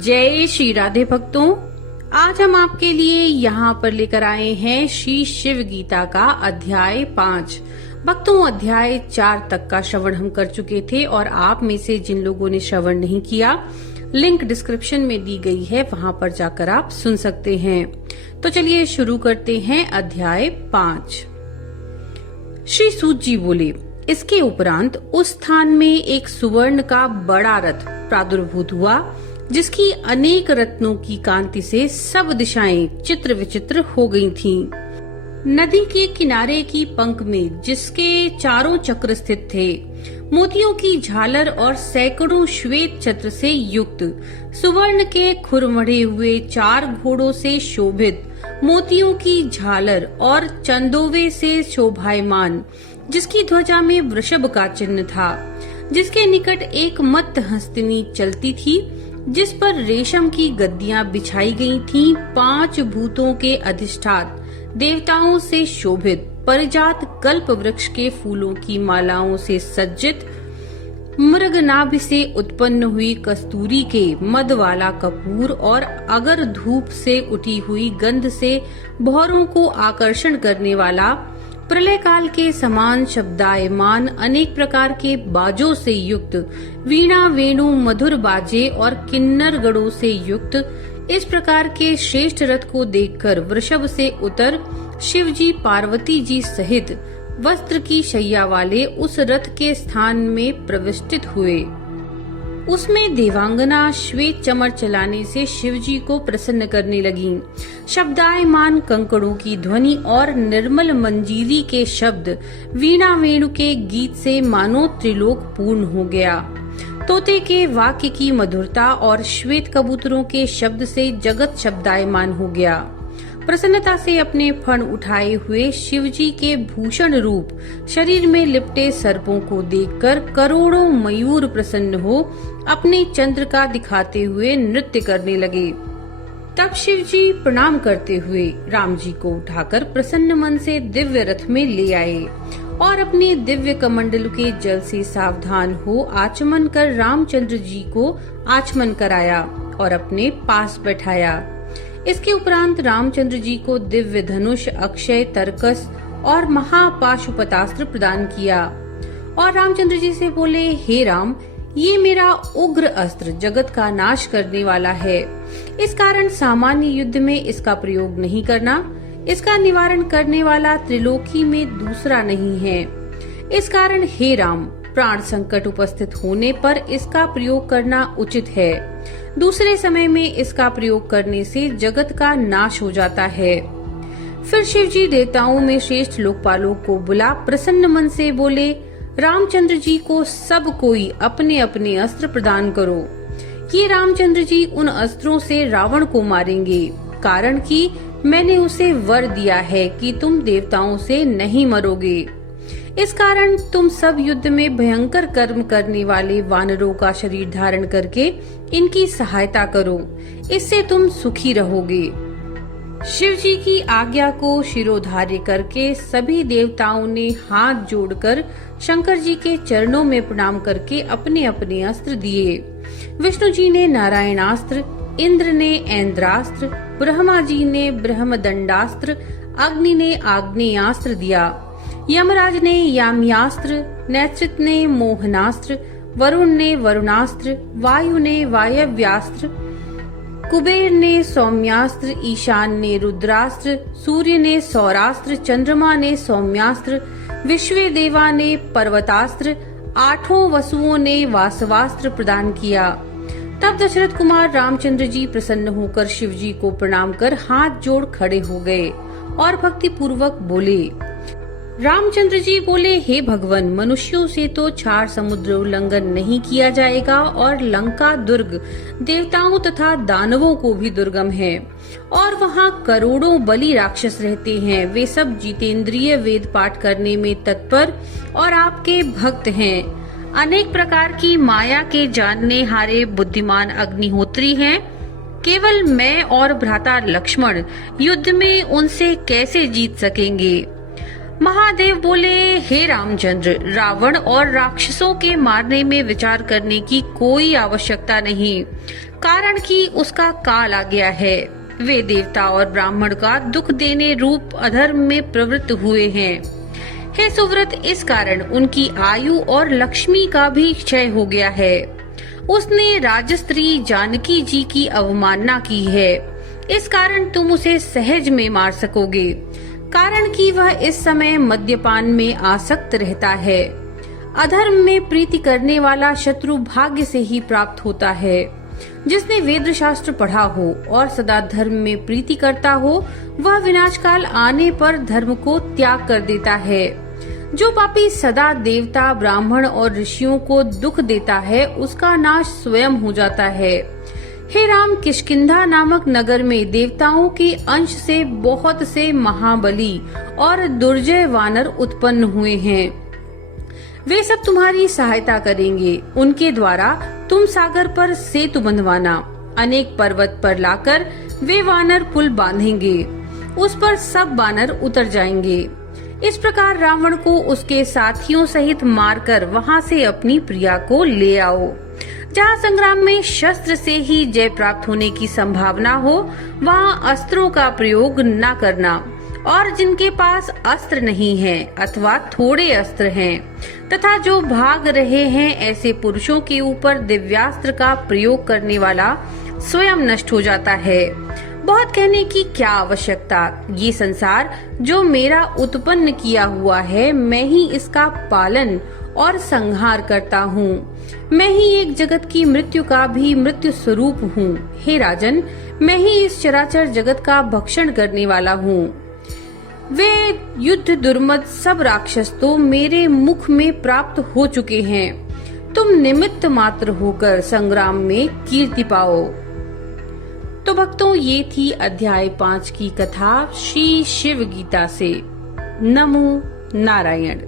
जय श्री राधे भक्तों, आज हम आपके लिए यहाँ पर लेकर आए हैं श्री शिव गीता का अध्याय 5। भक्तों, अध्याय 4 तक का श्रवण हम कर चुके थे और आप में से जिन लोगों ने श्रवण नहीं किया, लिंक डिस्क्रिप्शन में दी गई है, वहाँ पर जाकर आप सुन सकते हैं। तो चलिए शुरू करते हैं अध्याय 5। श्री सूत जी बोले, इसके उपरांत उस स्थान में एक सुवर्ण का बड़ा रथ प्रादुर्भूत हुआ, जिसकी अनेक रत्नों की कांति से सब दिशाएं चित्र विचित्र हो गई थीं। नदी के किनारे की पंख में, जिसके चारों चक्र स्थित थे, मोतियों की झालर और सैकड़ों श्वेत छत्र से युक्त, सुवर्ण के खुरमढ़े हुए 4 घोड़ों से शोभित, मोतियों की झालर और चंदोवे से शोभायमान, जिसकी ध्वजा में वृषभ का चिन्ह था, जिसके निकट एक मत्त हस्तिनी चलती थी, जिस पर रेशम की गद्दियां बिछाई गई थीं, 5 भूतों के अधिष्ठात देवताओं से शोभित, परिजात कल्प वृक्ष के फूलों की मालाओं से सज्जित, मृगनाभि से उत्पन्न हुई कस्तूरी के मद वाला कपूर और अगर धूप से उठी हुई गंध से भौरों को आकर्षण करने वाला, प्रलय काल के समान शब्दायमान अनेक प्रकार के बाजों से युक्त, वीणा वेणु मधुर बाजे और किन्नर गणों से युक्त, इस प्रकार के श्रेष्ठ रथ को देखकर वृषभ से उतर शिवजी पार्वती जी सहित वस्त्र की शैया वाले उस रथ के स्थान में प्रविष्टित हुए। उसमें देवांगना श्वेत चमर चलाने से शिवजी को प्रसन्न करने लगी। शब्दायमान कंकड़ों की ध्वनि और निर्मल मंजीरी के शब्द, वीणा वेणु के गीत से मानो त्रिलोक पूर्ण हो गया। तोते के वाक्य की मधुरता और श्वेत कबूतरों के शब्द से जगत शब्दायमान हो गया। प्रसन्नता से अपने फण उठाए हुए शिवजी के भूषण रूप शरीर में लिपटे सर्पों को देखकर करोड़ों मयूर प्रसन्न हो अपने चंद्र का दिखाते हुए नृत्य करने लगे। तब शिवजी प्रणाम करते हुए राम जी को उठाकर प्रसन्न मन से दिव्य रथ में ले आए और अपने दिव्य कमंडल के जल से सावधान हो आचमन कर रामचंद्र जी को आचमन कराया और अपने पास बैठाया। इसके उपरांत रामचंद्र जी को दिव्य धनुष, अक्षय तरकस और महापाशुपतास्त्र प्रदान किया और रामचंद्र जी से बोले, हे राम, ये मेरा उग्र अस्त्र जगत का नाश करने वाला है। इस कारण सामान्य युद्ध में इसका प्रयोग नहीं करना। इसका निवारण करने वाला त्रिलोकी में दूसरा नहीं है। इस कारण हे राम, प्राण संकट उपस्थित होने पर इसका प्रयोग करना उचित है। दूसरे समय में इसका प्रयोग करने से जगत का नाश हो जाता है। फिर शिवजी देवताओं में श्रेष्ठ लोकपालों को बुला प्रसन्न मन से बोले, रामचंद्र जी को सब कोई अपने अपने अस्त्र प्रदान करो। ये रामचंद्र जी उन अस्त्रों से रावण को मारेंगे, कारण कि मैंने उसे वर दिया है कि तुम देवताओं से नहीं मरोगे। इस कारण तुम सब युद्ध में भयंकर कर्म करने वाले वानरों का शरीर धारण करके इनकी सहायता करो, इससे तुम सुखी रहोगे। शिव जी की आज्ञा को शिरोधार्य करके सभी देवताओं ने हाथ जोड़कर शंकर जी के चरणों में प्रणाम करके अपने अपने अस्त्र दिए। विष्णु जी ने नारायणास्त्र, इंद्र ने ऐन्द्रास्त्र, ब्रह्मा जी ने ब्रह्मदंडास्त्र, अग्नि ने आग्नेयास्त्र दिया, यमराज ने याम्यास्त्र, नैत्रिक ने मोहनास्त्र, वरुण ने वरुणास्त्र, वायु ने वायव्यास्त्र, कुबेर ने सौम्यास्त्र, ईशान ने रुद्रास्त्र, सूर्य ने सौरास्त्र, चंद्रमा ने सौम्यास्त्र, विश्वे देवा ने पर्वतास्त्र, 8 वसुओं ने वासवास्त्र प्रदान किया। तब दशरथ कुमार रामचंद्र जी प्रसन्न होकर शिव जी को प्रणाम कर हाथ जोड़ खड़े हो गए और भक्ति पूर्वक बोले। रामचंद्र जी बोले, हे भगवान, मनुष्यों से तो 4 समुद्र उल्लंघन नहीं किया जाएगा और लंका दुर्ग देवताओं तथा दानवों को भी दुर्गम है और वहाँ करोड़ों बलि राक्षस रहते हैं। वे सब जितेंद्रिय वेद पाठ करने में तत्पर और आपके भक्त हैं। अनेक प्रकार की माया के जानने हारे बुद्धिमान अग्निहोत्री हैं। केवल मैं और भ्राता लक्ष्मण युद्ध में उनसे कैसे जीत सकेंगे। महादेव बोले, हे रामचंद्र, रावण और राक्षसों के मारने में विचार करने की कोई आवश्यकता नहीं, कारण कि उसका काल आ गया है। वे देवता और ब्राह्मण का दुख देने रूप अधर्म में प्रवृत्त हुए हैं। हे सुव्रत, इस कारण उनकी आयु और लक्ष्मी का भी क्षय हो गया है। उसने राजस्त्री जानकी जी की अवमानना की है, इस कारण तुम उसे सहज में मार सकोगे, कारण कि वह इस समय मद्यपान में आसक्त रहता है। अधर्म में प्रीति करने वाला शत्रु भाग्य से ही प्राप्त होता है। जिसने वेद शास्त्र पढ़ा हो और सदा धर्म में प्रीति करता हो, वह विनाश काल आने पर धर्म को त्याग कर देता है। जो पापी सदा देवता, ब्राह्मण और ऋषियों को दुख देता है, उसका नाश स्वयं हो जाता है। हे राम, किष्किंधा नामक नगर में देवताओं के अंश से बहुत से महाबली और दुर्जय वानर उत्पन्न हुए हैं। वे सब तुम्हारी सहायता करेंगे। उनके द्वारा तुम सागर पर सेतु बंधवाना। अनेक पर्वत पर लाकर वे वानर पुल बांधेंगे, उस पर सब वानर उतर जाएंगे। इस प्रकार रावण को उसके साथियों सहित मारकर वहां से अपनी प्रिया को ले आओ। जहाँ संग्राम में शस्त्र से ही जय प्राप्त होने की संभावना हो, वहाँ अस्त्रों का प्रयोग न करना, और जिनके पास अस्त्र नहीं है अथवा थोड़े अस्त्र हैं तथा जो भाग रहे हैं, ऐसे पुरुषों के ऊपर दिव्यास्त्र का प्रयोग करने वाला स्वयं नष्ट हो जाता है। बहुत कहने की क्या आवश्यकता। ये संसार जो मेरा उत्पन्न किया हुआ है, मैं ही इसका पालन और संहार करता हूँ। मैं ही एक जगत की मृत्यु का भी मृत्यु स्वरूप हूँ। हे राजन, मैं ही इस चराचर जगत का भक्षण करने वाला हूँ। वे युद्ध दुर्मद सब राक्षस तो मेरे मुख में प्राप्त हो चुके हैं। तुम निमित्त मात्र होकर संग्राम में कीर्ति पाओ। तो भक्तों, ये थी अध्याय 5 की कथा श्री शिव गीता से। नमो नारायण।